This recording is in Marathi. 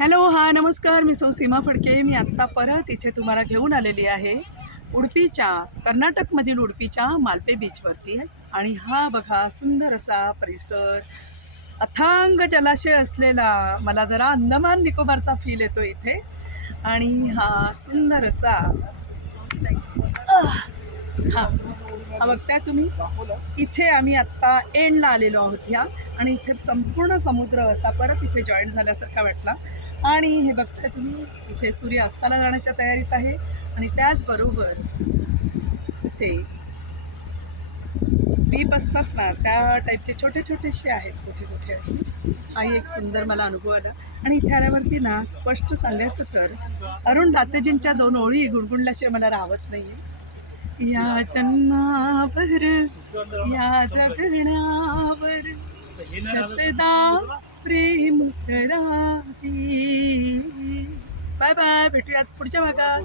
हॅलो हा नमस्कार मी सौ सीमा फडके. मी आत्ता परत इथे तुम्हाला घेऊन आलेली आहे उडपीच्या कर्नाटकमधील उडपीच्या मालपे बीचवरती आहे आणि हा बघा सुंदर असा परिसर. अथांग जलाशय असलेला मला जरा अंदमान निकोबारचा फील येतो इथे. आणि हा सुंदर असा हां. हा बघताय तुम्ही? इथे आम्ही आत्ता एंडला आलेलो आहोत ह्या. आणि इथे संपूर्ण समुद्र असा परत इथे जॉईन झाल्यासारखा वाटला. आणि हे बघताय तुम्ही इथे सूर्य अस्ताला जाण्याच्या तयारीत आहे. आणि त्याचबरोबर इथे बीप असतात ना त्या टाईपचे छोटे छोटेसे आहेत मोठे मोठे असे. हाही एक सुंदर मला अनुभव आला. आणि इथे आल्यावरती ना स्पष्ट सांगायचं तर अरुण दातेजींच्या दोन ओळी गुणगुणल्याशिवाय मला राहत नाही आहे या जन्मावर या जगण्यावर शतदा प्रेम करावे. बाय बाय भेटूयात पुढच्या भागात.